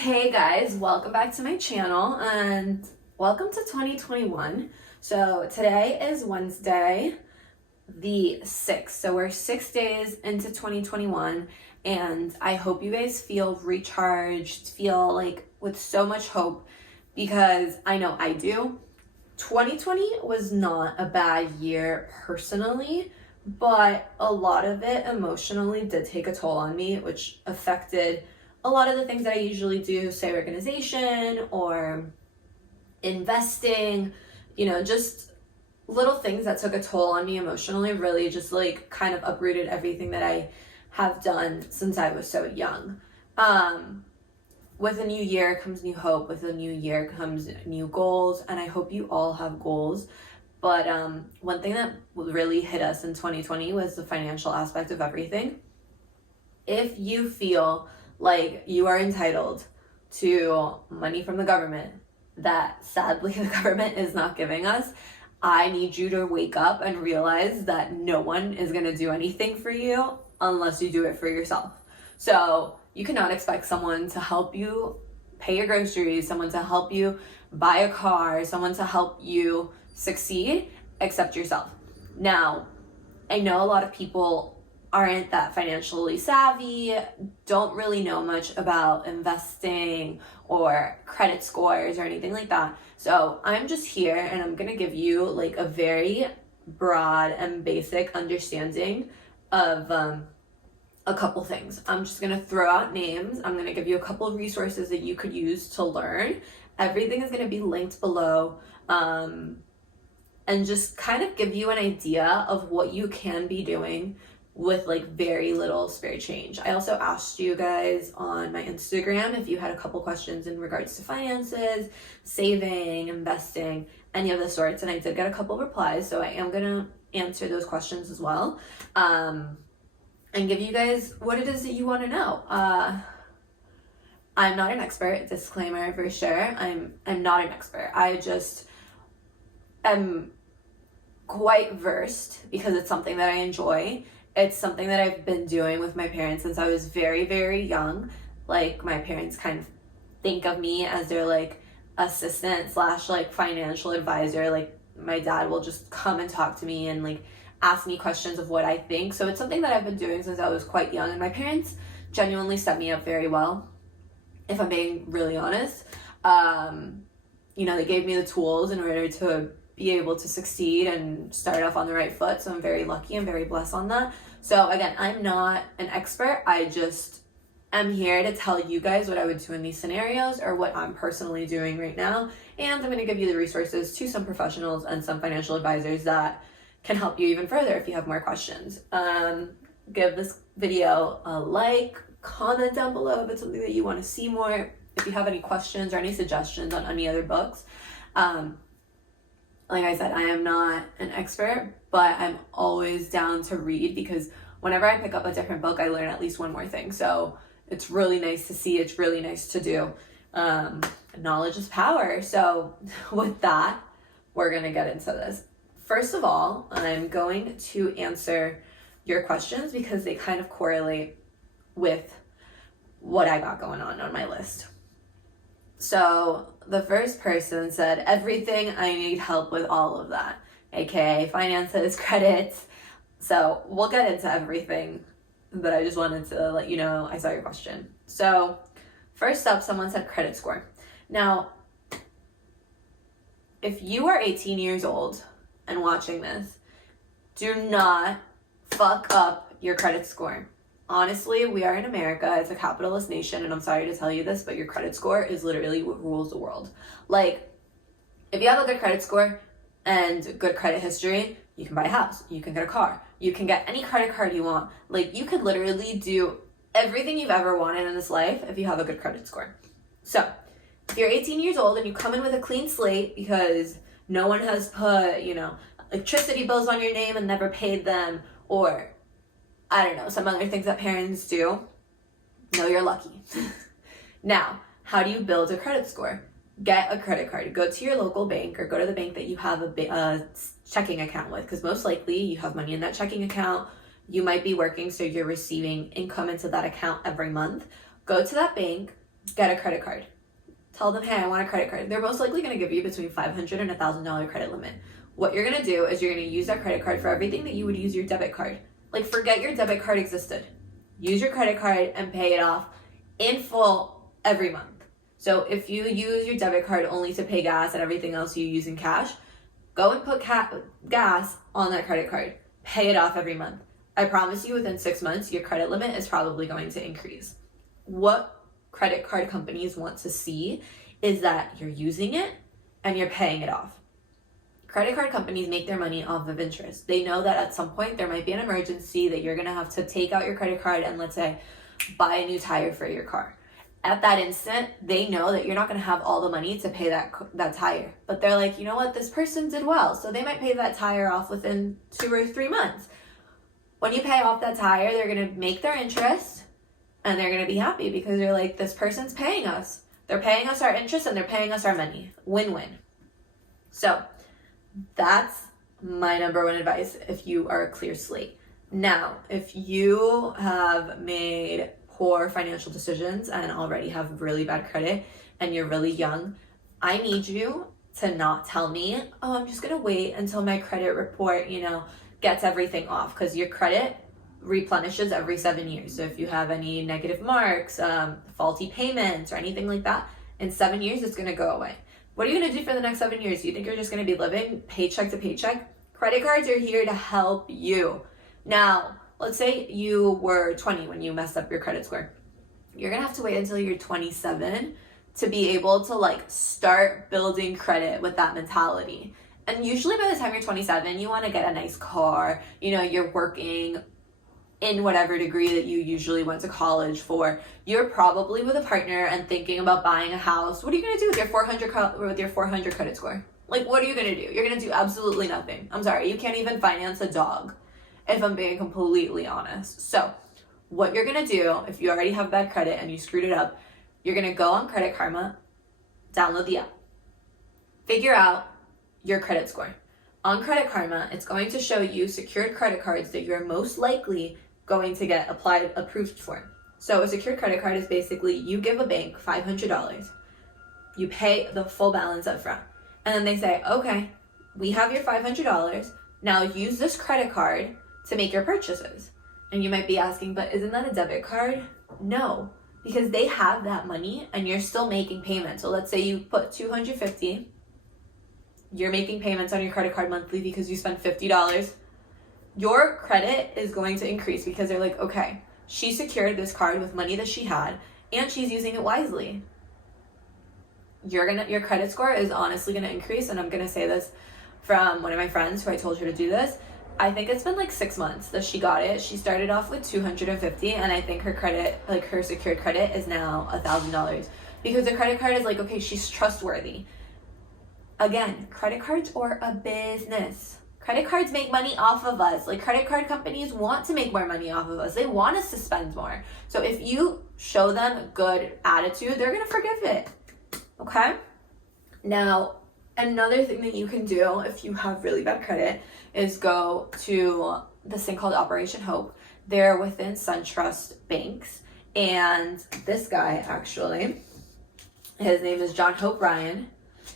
Hey guys, welcome back to my channel and welcome to 2021. So today is Wednesday the 6th. So we're 6 days into 2021 and I hope you guys feel recharged, feel like with so much hope because I know I do. 2020 was not a bad year personally, but a lot of it emotionally did take a toll on me, which affected a lot of the things that I usually do, say organization or investing, just little things that took a toll on me emotionally, really just like kind of uprooted everything that I have done since I was so young. With a new year comes new hope, with a new year comes new goals, and I hope you all have goals. But one thing that really hit us in 2020 was the financial aspect of everything. If you feel like you are entitled to money from the government that sadly the government is not giving us, I need you to wake up and realize that no one is going to do anything for you unless you do it for yourself. So you cannot expect someone to help you pay your groceries, someone to help you buy a car, someone to help you succeed except yourself. Now, I know a lot of people aren't that financially savvy, don't really know much about investing or credit scores or anything like that. So I'm just here and I'm gonna give you like a very broad and basic understanding of a couple things. I'm just gonna throw out names. I'm gonna give you a couple of resources that you could use to learn. Everything is gonna be linked below. And just kind of give you an idea of what you can be doing with like very little spare change. I also asked you guys on my Instagram if you had a couple questions in regards to finances, saving, investing, any of the sorts, and I did get a couple replies, so I am gonna answer those questions as well, and give you guys what it is that you want to know. I'm not an expert, disclaimer for sure. I'm not an expert. I just am quite versed because it's something that I enjoy. It's something that I've been doing with my parents since I was very, very young. Like my parents kind of think of me as their like assistant / like financial advisor. Like my dad will just come and talk to me and like ask me questions of what I think. So it's something that I've been doing since I was quite young, and my parents genuinely set me up very well, if I'm being really honest. They gave me the tools in order to be able to succeed and start off on the right foot. So I'm very lucky and very blessed on that. So again, I'm not an expert. I just am here to tell you guys what I would do in these scenarios or what I'm personally doing right now. And I'm going to give you the resources to some professionals and some financial advisors that can help you even further if you have more questions. Give this video a like, comment down below if it's something that you want to see more. If you have any questions or any suggestions on any other books. Like I said, I am not an expert, but I'm always down to read because whenever I pick up a different book, I learn at least one more thing. So it's really nice to see. It's really nice to do. Knowledge is power. So with that, we're going to get into this. First of all, I'm going to answer your questions because they kind of correlate with what I got going on my list. So the first person said, everything, I need help with all of that, aka finances, credit. So we'll get into everything, but I just wanted to let you know I saw your question. So first up, someone said credit score. Now, if you are 18 years old and watching this, do not fuck up your credit score. Honestly, we are in America. It's a capitalist nation, and I'm sorry to tell you this, but your credit score is literally what rules the world. Like, if you have a good credit score and good credit history, you can buy a house, you can get a car, you can get any credit card you want. Like, you could literally do everything you've ever wanted in this life if you have a good credit score. So, if you're 18 years old and you come in with a clean slate because no one has put, electricity bills on your name and never paid them, or I don't know, some other things that parents do, no, you're lucky. Now, how do you build a credit score? Get a credit card. Go to your local bank or go to the bank that you have a checking account with, because most likely you have money in that checking account. You might be working, so you're receiving income into that account every month. Go to that bank, get a credit card. Tell them, hey, I want a credit card. They're most likely going to give you between $500 and $1,000 credit limit. What you're going to do is you're going to use that credit card for everything that you would use your debit card. Like, forget your debit card existed. Use your credit card and pay it off in full every month. So if you use your debit card only to pay gas and everything else you use in cash, go and put gas on that credit card. Pay it off every month. I promise you, within 6 months, your credit limit is probably going to increase. What credit card companies want to see is that you're using it and you're paying it off. Credit card companies make their money off of interest. They know that at some point there might be an emergency that you're going to have to take out your credit card and, let's say, buy a new tire for your car. At that instant, they know that you're not going to have all the money to pay that tire. But they're like, you know what, this person did well, so they might pay that tire off within 2 or 3 months. When you pay off that tire, they're going to make their interest and they're going to be happy because they're like, this person's paying us. They're paying us our interest and they're paying us our money. Win-win. So that's my number one advice if you are a clear slate. Now, if you have made poor financial decisions and already have really bad credit and you're really young, I need you to not tell me, oh, I'm just going to wait until my credit report, gets everything off, because your credit replenishes every 7 years. So if you have any negative marks, faulty payments, or anything like that, in 7 years, it's going to go away. What are you going to do for the next 7 years? Do you think you're just going to be living paycheck to paycheck? Credit cards are here to help you. Now, let's say you were 20 when you messed up your credit score. You're going to have to wait until you're 27 to be able to start building credit with that mentality. And usually by the time you're 27, you want to get a nice car, you're working in whatever degree that you usually went to college for. You're probably with a partner and thinking about buying a house. What are you going to do with your 400 credit score? What are you going to do? You're going to do absolutely nothing. I'm sorry, you can't even finance a dog, if I'm being completely honest. So what you're going to do, if you already have bad credit and you screwed it up, you're going to go on Credit Karma, download the app, figure out your credit score. On Credit Karma, it's going to show you secured credit cards that you're most likely going to get approved for. So a secured credit card is basically you give a bank $500, you pay the full balance up front, and then they say, okay, we have your $500, now use this credit card to make your purchases. And you might be asking, but isn't that a debit card? No, because they have that money and you're still making payments. So let's say you put $250, you're making payments on your credit card monthly because you spent $50. Your credit is going to increase because they're like, okay, she secured this card with money that she had and she's using it wisely. Your credit score is honestly going to increase. And I'm going to say this from one of my friends who I told her to do this. I think it's been 6 months that she got it. She started off with $250 and I think her credit, her secured credit is now $1,000 because the credit card is okay, she's trustworthy. Again, credit cards are a business. Credit cards make money off of us. Credit card companies want to make more money off of us. They want us to spend more. So if you show them good attitude, they're going to forgive it. Okay? Now, another thing that you can do if you have really bad credit is go to this thing called Operation Hope. They're within SunTrust banks. And this guy, actually, his name is John Hope Ryan.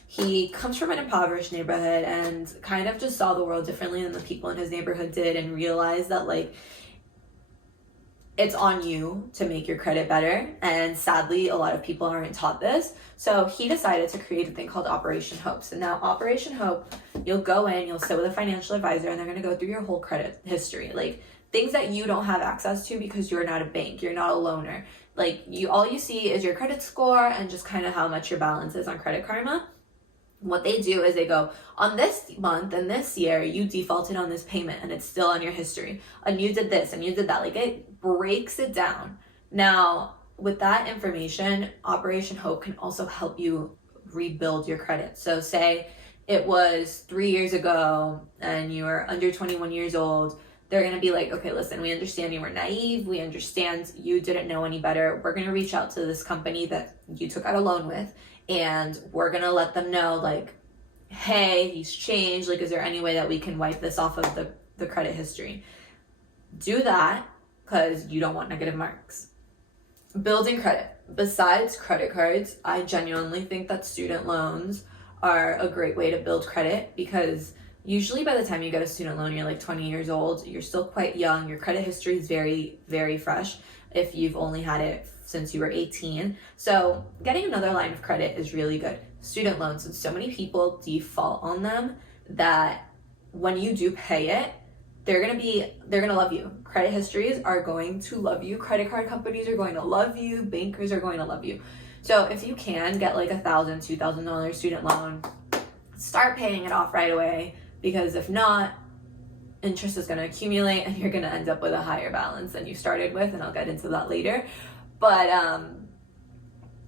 He comes from an impoverished neighborhood and kind of just saw the world differently than the people in his neighborhood did and realized that it's on you to make your credit better. And sadly, a lot of people aren't taught this. So he decided to create a thing called Operation Hope. So now Operation Hope, you'll go in, you'll sit with a financial advisor and they're going to go through your whole credit history. Things that you don't have access to because you're not a bank, you're not a loaner. All you see is your credit score and just kind of how much your balance is on Credit Karma. What they do is they go, on this month and this year, you defaulted on this payment and it's still on your history. And you did this and you did that. It breaks it down. Now, with that information, Operation Hope can also help you rebuild your credit. So say it was 3 years ago and you were under 21 years old. They're going to be like, okay, listen, we understand you were naive. We understand you didn't know any better. We're going to reach out to this company that you took out a loan with. And we're going to let them know, hey, he's changed. Is there any way that we can wipe this off of the credit history? Do that because you don't want negative marks. Building credit. besides credit cards, I genuinely think that student loans are a great way to build credit, because usually by the time you get a student loan, you're like 20 years old. You're still quite young. Your credit history is very, very fresh if you've only had it since you were 18. So getting another line of credit is really good. Student loans, and so many people default on them that when you do pay it, they're gonna love you. Credit histories are going to love you. Credit card companies are going to love you. Bankers are going to love you. So if you can get like $1,000, $2,000 student loan, start paying it off right away, because if not, interest is going to accumulate and you're going to end up with a higher balance than you started with, and I'll get into that later. But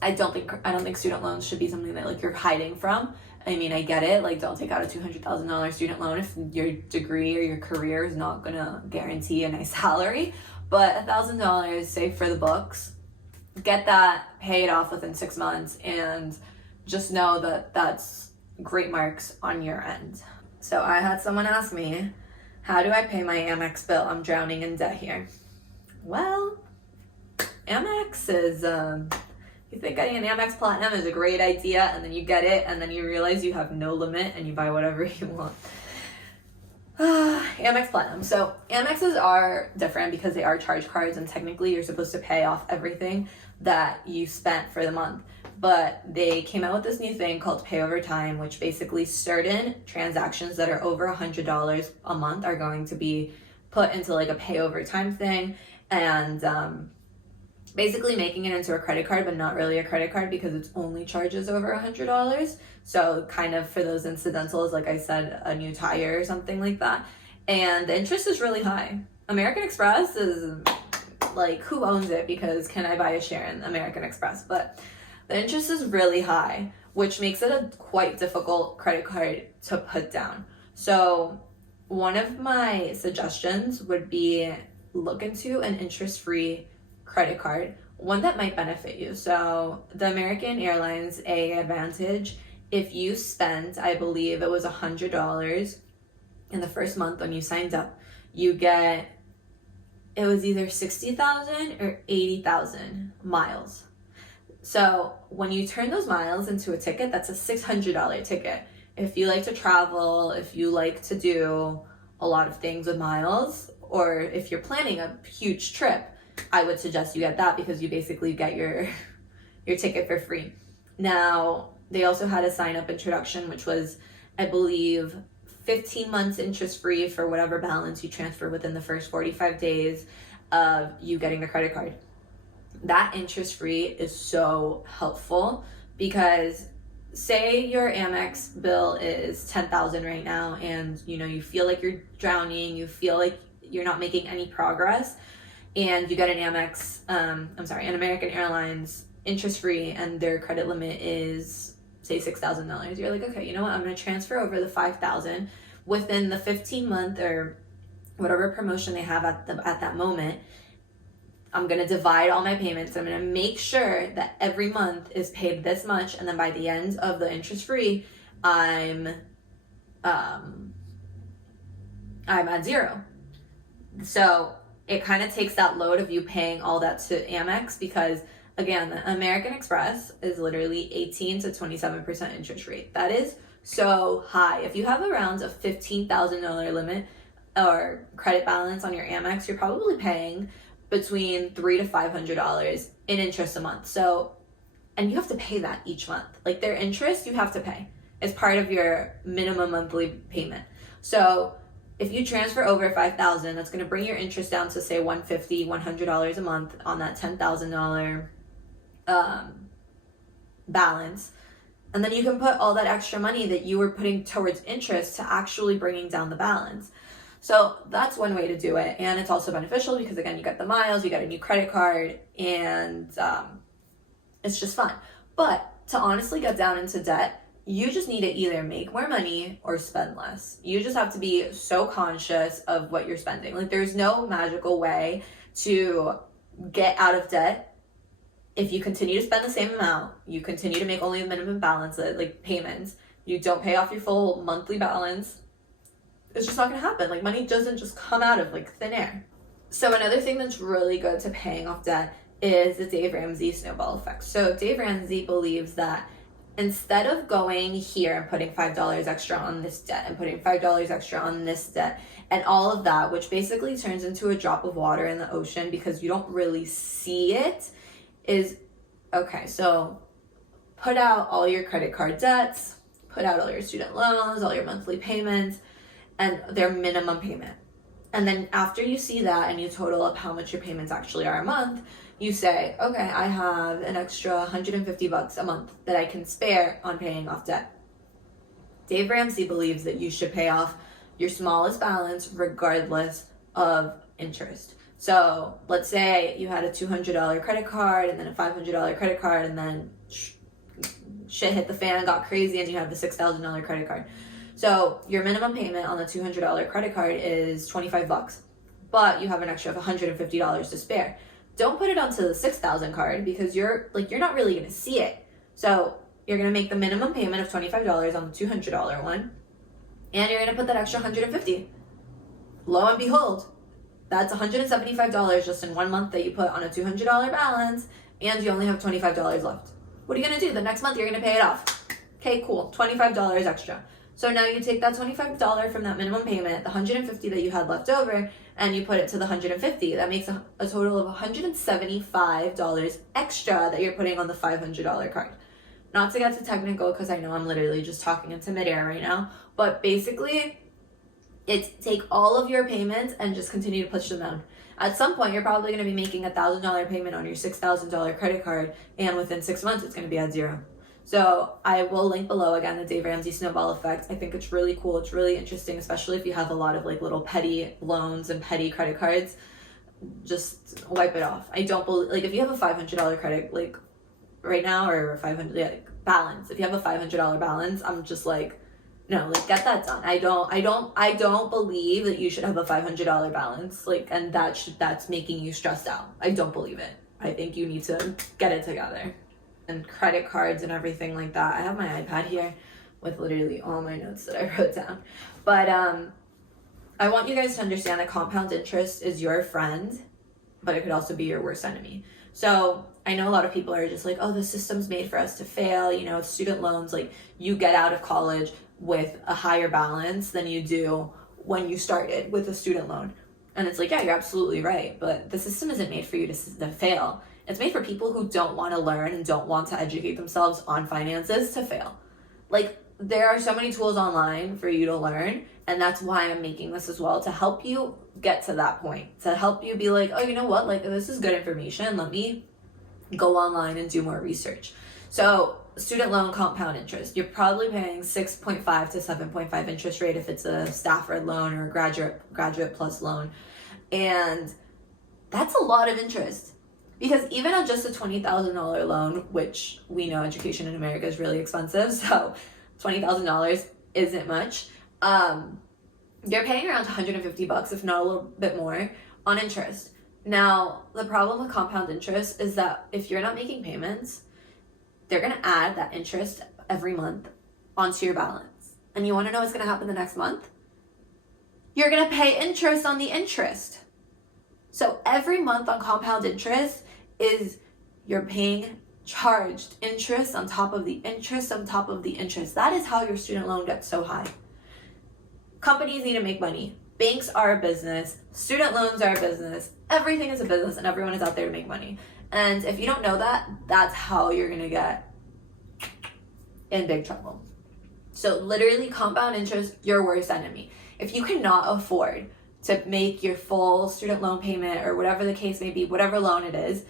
I don't think student loans should be something that like you're hiding from. I mean, I get it, like don't take out a $200,000 student loan if your degree or your career is not going to guarantee a nice salary, but $1,000 save for the books. Get that, pay it off within 6 months, and just know that that's great marks on your end. So I had someone ask me, how do I pay my Amex bill? I'm drowning in debt here. Well, Amex is, you think getting an Amex Platinum is a great idea, and then you get it, and then you realize you have no limit, and you buy whatever you want. Amex Platinum. So Amexes are different because they are charge cards, and technically you're supposed to pay off everything that you spent for the month. But they came out with this new thing called pay over time, which basically certain transactions that are over $100 a month are going to be put into like a pay over time thing, and basically making it into a credit card, but not really a credit card because it's only charges over $100. So kind of for those incidentals, like I said, a new tire or something like that. And the interest is really high. American Express is like, who owns it? Because can I buy a share in American Express? But the interest is really high, which makes it a quite difficult credit card to put down. So one of my suggestions would be look into an interest-free credit card, one that might benefit you. So the American Airlines AA Advantage, if you spent, I believe it was $100 in the first month when you signed up, you get, it was either 60,000 or 80,000 miles. So when you turn those miles into a ticket, that's a $600 ticket. If you like to travel, if you like to do a lot of things with miles, or if you're planning a huge trip, I would suggest you get that, because you basically get your ticket for free. Now, they also had a sign-up introduction, which was, I believe, 15 months interest-free for whatever balance you transfer within the first 45 days of you getting the credit card. That interest-free is so helpful, because say your Amex bill is $10,000 right now, and you feel like you're drowning, you feel like you're not making any progress, and you get an an American Airlines interest-free, and their credit limit is, say, $6,000. You're like, okay, you know what? I'm going to transfer over the $5,000 within the 15-month or whatever promotion they have at that moment. I'm going to divide all my payments. I'm going to make sure that every month is paid this much, and then by the end of the interest-free, I'm at zero. So it kind of takes that load of you paying all that to Amex, because again, the American Express is literally 18 to 27% interest rate. That is so high. If you have around a $15,000 limit or credit balance on your Amex, you're probably paying between $300 to $500 in interest a month. So, and you have to pay that each month. Like, their interest you have to pay as part of your minimum monthly payment. So if you transfer over $5,000, that's going to bring your interest down to, say, $150, $100 a month on that $10,000 balance. And then you can put all that extra money that you were putting towards interest to actually bringing down the balance. So that's one way to do it. And it's also beneficial because, again, you get the miles, you get a new credit card, and it's just fun. But to honestly get down into debt, you just need to either make more money or spend less. You just have to be so conscious of what you're spending. Like, there's no magical way to get out of debt. If you continue to spend the same amount, you continue to make only the minimum balance, like payments, you don't pay off your full monthly balance, it's just not going to happen. Like, money doesn't just come out of like thin air. So another thing that's really good to paying off debt is the Dave Ramsey snowball effect. So Dave Ramsey believes that instead of going here and putting $5 extra on this debt and putting $5 extra on this debt and all of that, which basically turns into a drop of water in the ocean because you don't really see it, is okay, so put out all your credit card debts, put out all your student loans, all your monthly payments, and their minimum payment. And then after you see that and you total up how much your payments actually are a month, you say, okay, I have an extra $150 a month that I can spare on paying off debt. Dave Ramsey believes that you should pay off your smallest balance regardless of interest. So let's say you had a $200 credit card and then a $500 credit card, and then shit hit the fan, got crazy, and you have the $6,000 credit card. So your minimum payment on the $200 credit card is $25, but you have an extra of $150 to spare. Don't put it onto the $6,000 card because you're not really gonna see it. So you're gonna make the minimum payment of $25 on the $200 one, and you're gonna put that extra $150. Lo and behold, that's $175 just in 1 month that you put on a $200 balance, and you only have $25 left. What are you gonna do? The next month you're gonna pay it off. Okay, cool, $25 extra. So now you take that $25 from that minimum payment, the $150 that you had left over, and you put it to the $150. That makes a total of $175 extra that you're putting on the $500 card. Not to get too technical because I know I'm literally just talking into midair right now, but basically it's take all of your payments and just continue to push them down. At some point, you're probably going to be making a $1,000 payment on your $6,000 credit card, and within 6 months, it's going to be at zero. So I will link below, again, the Dave Ramsey snowball effect. I think it's really cool. It's really interesting, especially if you have a lot of like little petty loans and petty credit cards. Just wipe it off. I don't believe, like if you have a $500 credit, like right now, or balance, if you have a $500 balance, I'm just like, no, like get that done. I don't believe that you should have a $500 balance, like, and that's making you stressed out. I don't believe it. I think you need to get it together. And credit cards and everything like that. I have my iPad here with literally all my notes that I wrote down. But I want you guys to understand that compound interest is your friend, but it could also be your worst enemy. So I know a lot of people are just like, oh, the system's made for us to fail. You know, it's student loans. Like you get out of college with a higher balance than you do when you started with a student loan. And it's like, yeah, you're absolutely right. But the system isn't made for you to fail. It's made for people who don't want to learn and don't want to educate themselves on finances to fail. Like, there are so many tools online for you to learn, and that's why I'm making this as well, to help you get to that point, to help you be like, oh, you know what, like, this is good information. Let me go online and do more research. So, student loan compound interest, you're probably paying 6.5 to 7.5 interest rate if it's a Stafford loan or a graduate plus loan. And that's a lot of interest. Because even on just a $20,000 loan, which we know education in America is really expensive, so $20,000 isn't much, you're paying around $150, if not a little bit more, on interest. Now, the problem with compound interest is that if you're not making payments, they're going to add that interest every month onto your balance. And you want to know what's going to happen the next month? You're going to pay interest on the interest. So every month on compound interest is you're paying charged interest on top of the interest on top of the interest. That is how your student loan gets so high. Companies need to make money. Banks are a business. Student loans are a business. Everything is a business, and everyone is out there to make money. And if you don't know that, that's how you're going to get in big trouble. So literally, compound interest, your worst enemy. If you cannot afford to make your full student loan payment or whatever the case may be, whatever loan it is,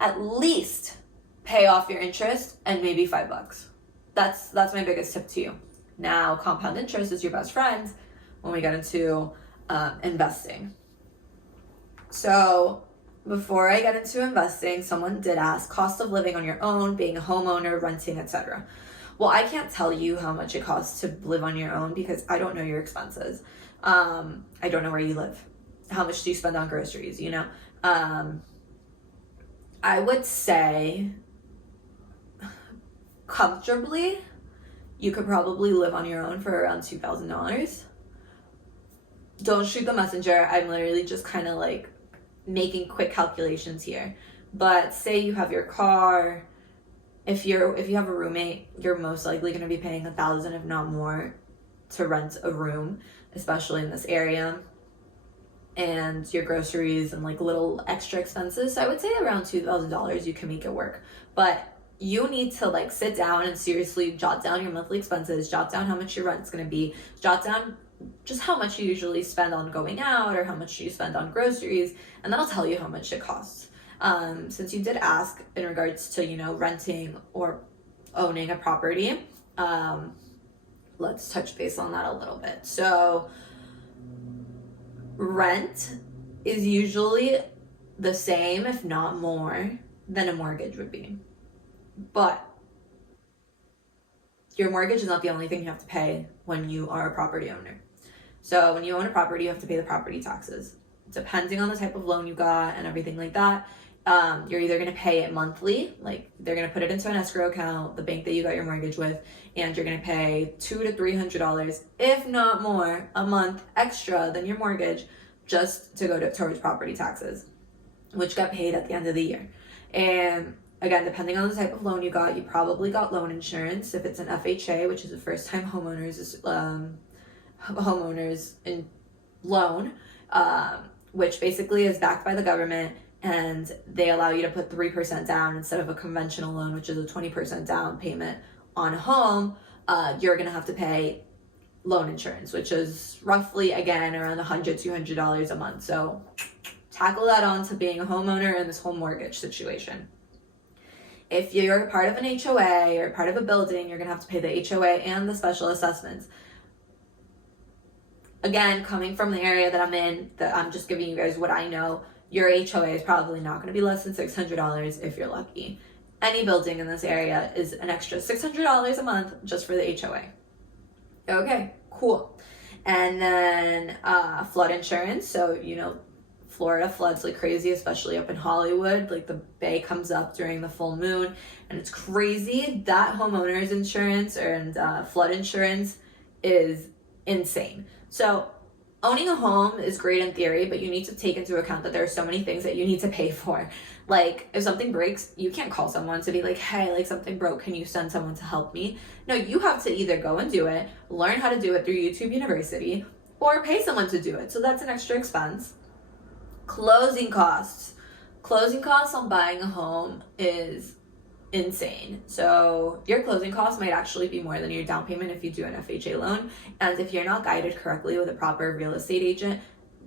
at least pay off your interest and maybe $5. That's my biggest tip to you. Now, compound interest is your best friend when we get into investing. So before I get into investing, someone did ask, cost of living on your own, being a homeowner, renting, etc. Well, I can't tell you how much it costs to live on your own because I don't know your expenses. I don't know where you live. How much do you spend on groceries, you know? I would say comfortably, you could probably live on your own for around $2,000. Don't shoot the messenger. I'm literally just kind of like making quick calculations here. But say you have your car, if you have a roommate, you're most likely going to be paying $1,000, if not more, to rent a room, especially in this area, and your groceries and like little extra expenses. So I would say around $2,000 you can make it work. But you need to like sit down and seriously jot down your monthly expenses, jot down how much your rent's going to be, jot down just how much you usually spend on going out or how much you spend on groceries, and that'll tell you how much it costs. Since you did ask in regards to, you know, renting or owning a property, let's touch base on that a little bit. So rent is usually the same, if not more, than a mortgage would be. But your mortgage is not the only thing you have to pay when you are a property owner. So when you own a property, you have to pay the property taxes. Depending on the type of loan you got and everything like that, you're either going to pay it monthly, like they're going to put it into an escrow account, the bank that you got your mortgage with, and you're going to pay $200 to $300, if not more, a month extra than your mortgage just to go towards property taxes, which get paid at the end of the year. And again, depending on the type of loan you probably got loan insurance. If it's an FHA, which is a first-time homeowners in loan, which basically is backed by the government, and they allow you to put 3% down instead of a conventional loan, which is a 20% down payment on a home. You're gonna have to pay loan insurance, which is roughly, again, around $100, $200 a month. So tackle that on to being a homeowner in this whole mortgage situation. If you're part of an HOA or part of a building, you're gonna have to pay the HOA and the special assessments. Again, coming from the area that I'm in, that I'm just giving you guys what I know, your HOA is probably not going to be less than $600 if you're lucky. Any building in this area is an extra $600 a month just for the HOA. Okay, cool. And then flood insurance. So, you know, Florida floods like crazy, especially up in Hollywood. Like the bay comes up during the full moon and it's crazy. That homeowner's insurance and flood insurance is insane. So owning a home is great in theory, but you need to take into account that there are so many things that you need to pay for. Like if something breaks, you can't call someone to be like, hey, like something broke, can you send someone to help me? No, you have to either go and do it, learn how to do it through YouTube University, or pay someone to do it. So that's an extra expense. Closing costs. Closing costs on buying a home is insane. So your closing costs might actually be more than your down payment if you do an FHA loan. And if you're not guided correctly with a proper real estate agent,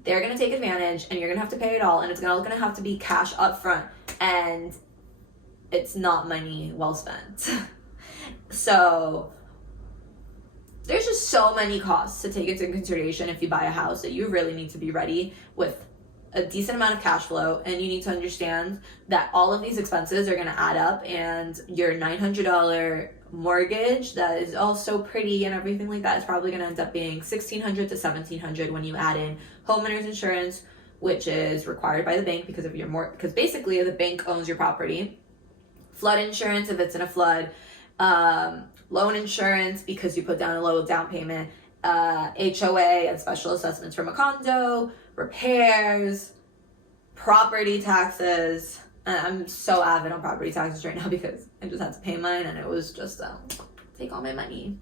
they're going to take advantage and you're going to have to pay it all. And it's going to have to be cash up front. And it's not money well spent. So there's just so many costs to take into consideration if you buy a house that you really need to be ready with a decent amount of cash flow, and you need to understand that all of these expenses are going to add up, and your $900 mortgage that is all so pretty and everything like that is probably going to end up being $1,600 to $1,700 when you add in homeowners insurance, which is required by the bank because of your because basically the bank owns your property, flood insurance if it's in a flood, loan insurance because you put down a low down payment, HOA and special assessments from a condo, repairs, property taxes. And I'm so avid on property taxes right now because I just had to pay mine and it was just take all my money.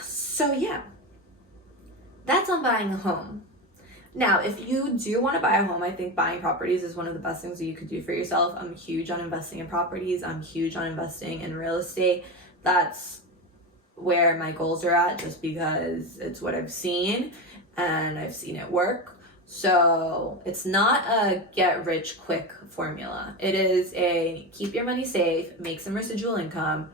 So yeah, that's on buying a home. Now, if you do want to buy a home, I think buying properties is one of the best things that you could do for yourself. I'm huge on investing in properties. I'm huge on investing in real estate. That's where my goals are at, just because it's what I've seen and I've seen it work. So it's not a get rich quick formula. It is a keep your money safe, make some residual income.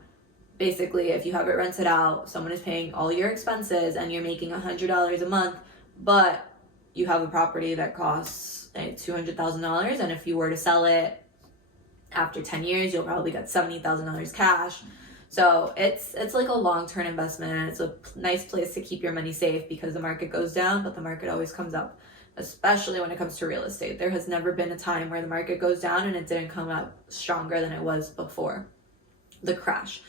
Basically, if you have it rented out, someone is paying all your expenses and you're making $100 a month, but you have a property that costs $200,000, and if you were to sell it after 10 years, you'll probably get $70,000 cash. So it's like a long-term investment, and it's a nice place to keep your money safe because the market goes down, but the market always comes up, especially when it comes to real estate. There has never been a time where the market goes down and it didn't come up stronger than it was before the crash.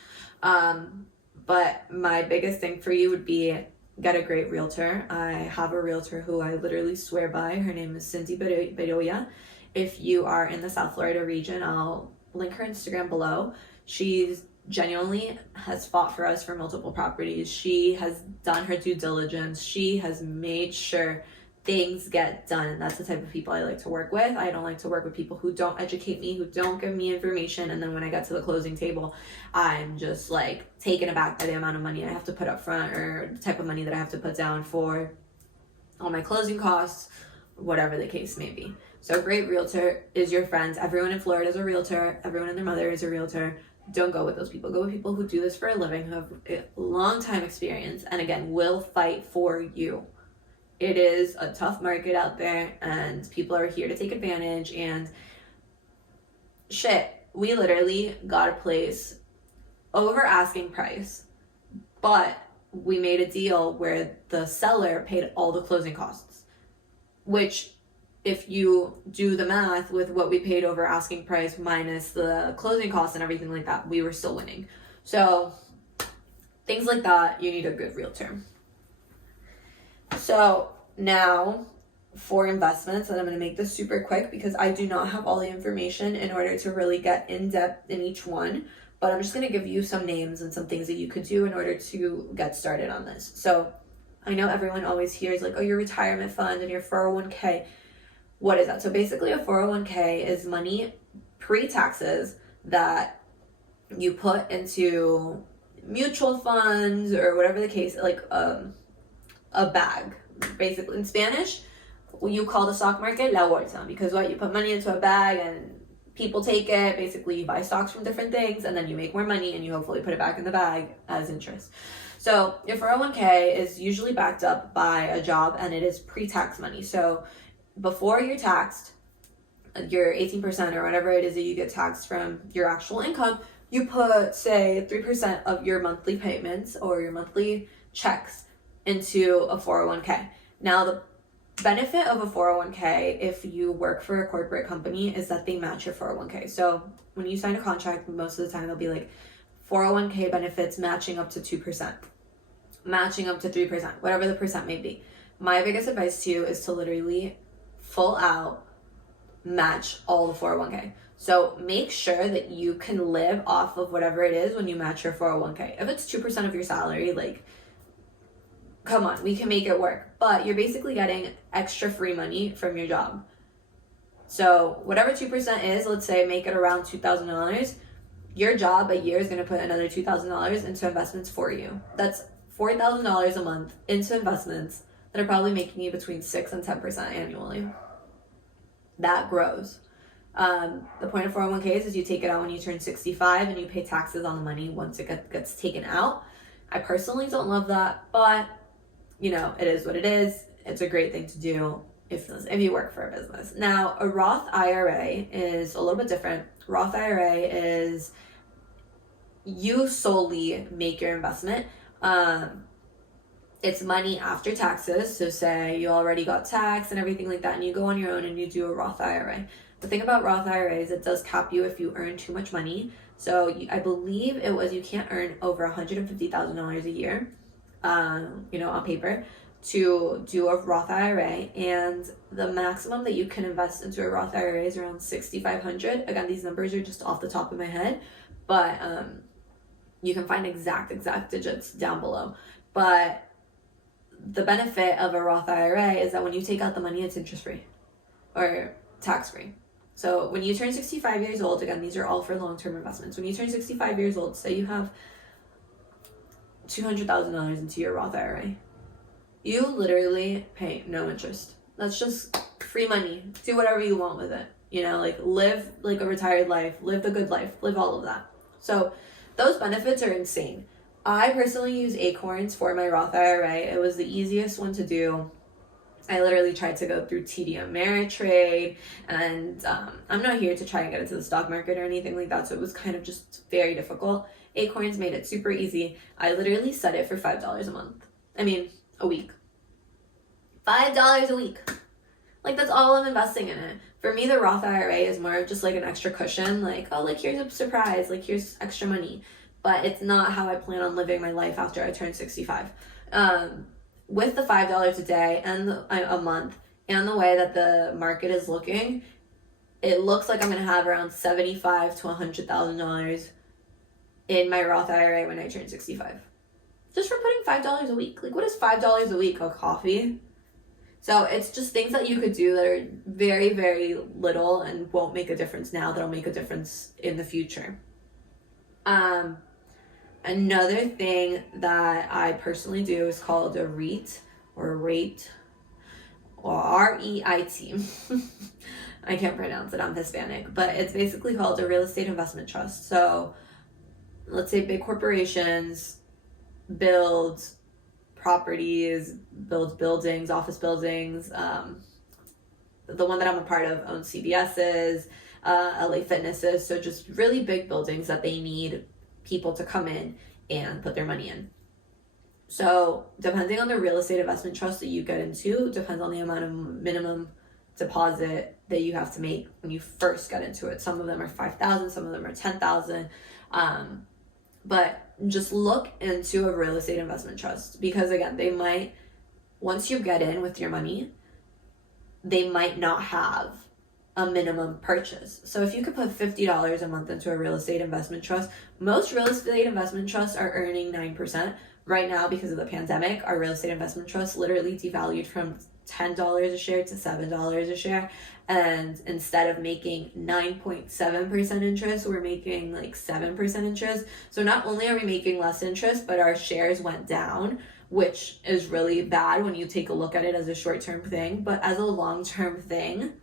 But my biggest thing for you would be get a great realtor. I have a realtor who I literally swear by. Her name is Cindy Bedoya, If you are in the South Florida region, I'll link her Instagram below. She's genuinely has fought for us for multiple properties. She has done her due diligence. She has made sure things get done, and that's the type of people I like to work with. I don't like to work with people who don't educate me, who don't give me information, and then when I get to the closing table, I'm just like taken aback by the amount of money I have to put up front, or the type of money that I have to put down for all my closing costs, whatever the case may be. So a great realtor is your friend. Everyone in Florida is a realtor. Everyone and their mother is a realtor. Don't go with those people. Go with people who do this for a living, who have a long time experience, and again, will fight for you. It is a tough market out there, and people are here to take advantage, and shit, we literally got a place over asking price, but we made a deal where the seller paid all the closing costs, which if you do the math with what we paid over asking price minus the closing costs and everything like that, we were still winning. So things like that, you need a good realtor. So now for investments, and I'm going to make this super quick because I do not have all the information in order to really get in depth in each one, but I'm just going to give you some names and some things that you could do in order to get started on this. So I know everyone always hears like, oh, your retirement fund and your 401k. What is that? So basically a 401k is money pre-taxes that you put into mutual funds or whatever the case, like a bag. Basically in Spanish, you call the stock market la bolsa, because what, you put money into a bag and people take it. Basically you buy stocks from different things and then you make more money and you hopefully put it back in the bag as interest. So your 401k is usually backed up by a job, and it is pre-tax money. So before you're taxed, your 18% or whatever it is that you get taxed from your actual income, you put, say, 3% of your monthly payments or your monthly checks into a 401k. Now, the benefit of a 401k, if you work for a corporate company, is that they match your 401k. So when you sign a contract, most of the time they'll be like 401k benefits matching up to 2%, matching up to 3%, whatever the percent may be. My biggest advice to you is to literally full out match all the 401k. So make sure that you can live off of whatever it is when you match your 401k. If it's 2% of your salary, like, come on, we can make it work. But you're basically getting extra free money from your job. So whatever 2% is, let's say make it around $2,000. Your job a year is going to put another $2,000 into investments for you. That's $4,000 a month into investments that are probably making you between 6 and 10% annually. That grows. The point of 401ks is you take it out when you turn 65 and you pay taxes on the money once it gets taken out. I personally don't love that, but you know, it is what it is. It's a great thing to do if you work for a business. Now, a Roth IRA is a little bit different. Roth IRA is you solely make your investment. It's money after taxes. So say you already got taxed and everything like that, and you go on your own and you do a Roth IRA. The thing about Roth IRAs, it does cap you if you earn too much money. So I believe it was you can't earn over $150,000 a year, on paper, to do a Roth IRA. And the maximum that you can invest into a Roth IRA is around $6,500. Again, these numbers are just off the top of my head, but you can find exact digits down below. But the benefit of a Roth IRA is that when you take out the money, it's interest-free or tax-free. So when you turn 65 years old, again, these are all for long-term investments. When you turn 65 years old, say you have $200,000 into your Roth IRA, you literally pay no interest. That's just free money. Do whatever you want with it. Live like a retired life, live the good life, live all of that. So those benefits are insane. I personally use Acorns for my Roth IRA. It was the easiest one to do. I literally tried to go through TD Ameritrade, and I'm not here to try and get into the stock market or anything like that, so it was kind of just very difficult. Acorns made it super easy. I literally set it for $5 a month. A week. $5 a week. Like, that's all I'm investing in it. For me, the Roth IRA is more of just like an extra cushion, like, oh, like, here's a surprise, like, here's extra money. But it's not how I plan on living my life after I turn 65. With the $5 a day and a month, and the way that the market is looking, it looks like I'm going to have around $75,000 to $100,000 in my Roth IRA when I turn 65. Just for putting $5 a week. Like, what is $5 a week? A coffee? So it's just things that you could do that are very, very little and won't make a difference now, that'll make a difference in the future. Another thing that I personally do is called a REIT or REIT or R-E-I-T. I can't pronounce it, I'm Hispanic, but it's basically called a real estate investment trust. So let's say big corporations build properties, build buildings, office buildings. The one that I'm a part of owns CVS's, LA Fitnesses, so just really big buildings that they need people to come in and put their money in. So depending on the real estate investment trust that you get into, depends on the amount of minimum deposit that you have to make when you first get into it. Some of them are 5,000, some of them are 10,000. But just look into a real estate investment trust, because again, they might, once you get in with your money, they might not have a minimum purchase. So if you could put $50 a month into a real estate investment trust, most real estate investment trusts are earning 9%. Right now, because of the pandemic, our real estate investment trust literally devalued from $10 a share to $7 a share. And instead of making 9.7% interest, we're making like 7% interest. So not only are we making less interest, but our shares went down, which is really bad when you take a look at it as a short-term thing. But as a long-term thing,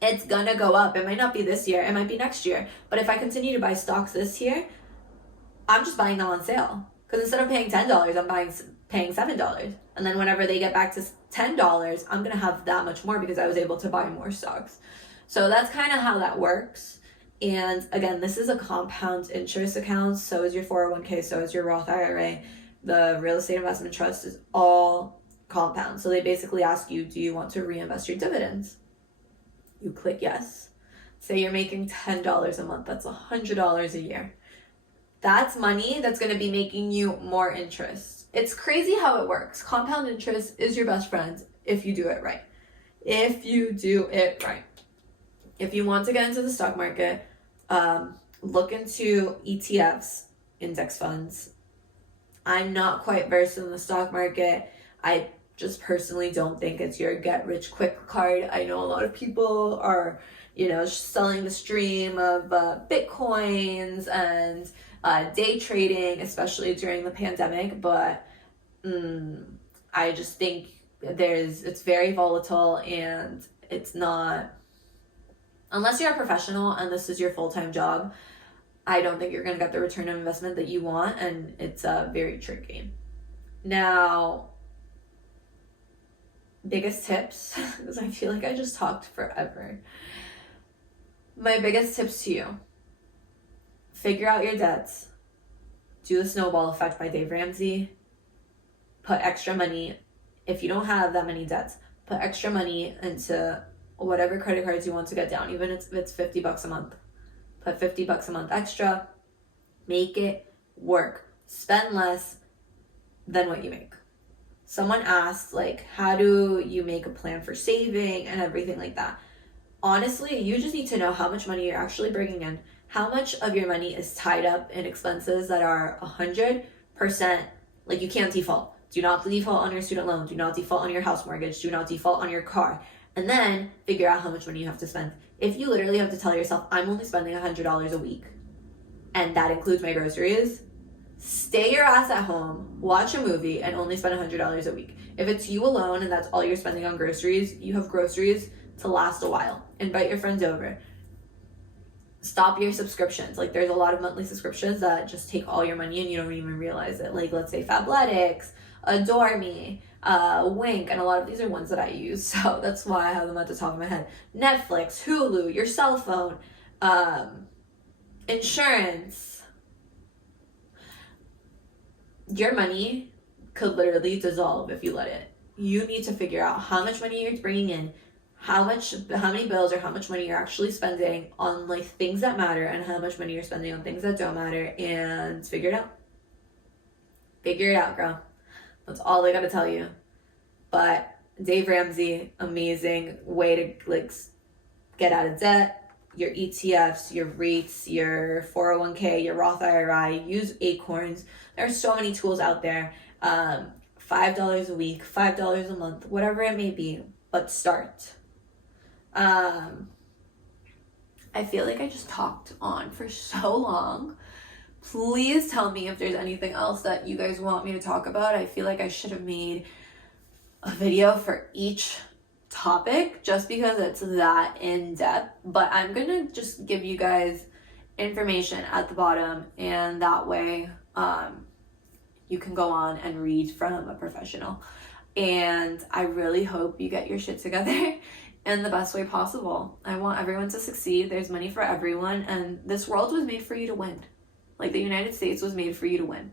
it's gonna go up. It might not be this year, it might be next year. But if I continue to buy stocks this year, I'm just buying them on sale. Because instead of paying $10, I'm paying $7. And then whenever they get back to $10, I'm going to have that much more because I was able to buy more stocks. So that's kind of how that works. And again, this is a compound interest account. So is your 401k, so is your Roth IRA. The real estate investment trust is all compound. So they basically ask you, do you want to reinvest your dividends? You click yes. Say you're making $10 a month. That's $100 a year. That's money that's going to be making you more interest. It's crazy how it works. Compound interest is your best friend if you do it right. If you do it right. If you want to get into the stock market, look into ETFs, index funds. I'm not quite versed in the stock market. I just personally don't think it's your get rich quick card. I know a lot of people are, selling the stream of Bitcoins and day trading, especially during the pandemic, but I just think it's very volatile, and it's not, unless you're a professional and this is your full-time job, I don't think you're going to get the return of investment that you want, and it's very tricky. Now, biggest tips, because I feel like I just talked forever. My biggest tips to you: figure out your debts. Do the snowball effect by Dave Ramsey. Put extra money. If you don't have that many debts, put extra money into whatever credit cards you want to get down, even if it's $50 a month. Put $50 a month extra. Make it work. Spend less than what you make. Someone asked, how do you make a plan for saving and everything like that? Honestly, you just need to know how much money you're actually bringing in. How much of your money is tied up in expenses that are 100%, you can't default. Do not default on your student loan. Do not default on your house mortgage. Do not default on your car. And then figure out how much money you have to spend. If you literally have to tell yourself, I'm only spending $100 a week, and that includes my groceries, stay your ass at home, watch a movie, and only spend $100 a week. If it's you alone and that's all you're spending on groceries, you have groceries to last a while. Invite your friends over. Stop your subscriptions. There's a lot of monthly subscriptions that just take all your money and you don't even realize it. Let's say Fabletics, Adore Me, Wink, and a lot of these are ones that I use, so that's why I have them at the top of my head. Netflix, Hulu, your cell phone, insurance. Your money could literally dissolve if you let it. You need to figure out how much money you're bringing in, how many bills or how much money you're actually spending on things that matter, and how much money you're spending on things that don't matter, and figure it out. Figure it out, girl. That's all I gotta tell you. But Dave Ramsey, amazing way to get out of debt, your ETFs, your REITs, your 401k, your Roth IRA, use Acorns. There's so many tools out there. $5 a week, $5 a month, whatever it may be, but start. I feel like I just talked on for so long. Please tell me if there's anything else that you guys want me to talk about. I feel like I should have made a video for each topic just because it's that in depth, but I'm gonna just give you guys information at the bottom, and that way you can go on and read from a professional. And I really hope you get your shit together in the best way possible. I want everyone to succeed. There's money for everyone, and this world was made for you to win. Like, the United States was made for you to win.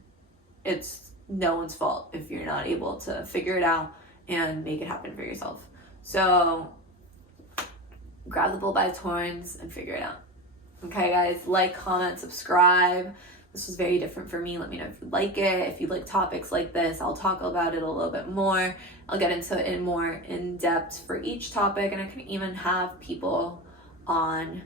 It's no one's fault if you're not able to figure it out and make it happen for yourself. So grab the bull by its horns and figure it out. Okay, guys, like, comment, subscribe. This was very different for me. Let me know if you like it. If you like topics like this, I'll talk about it a little bit more. I'll get into it in more in depth for each topic, and I can even have people on,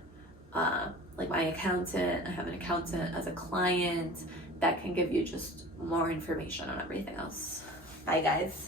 like my accountant. I have an accountant as a client that can give you just more information on everything else. Bye, guys.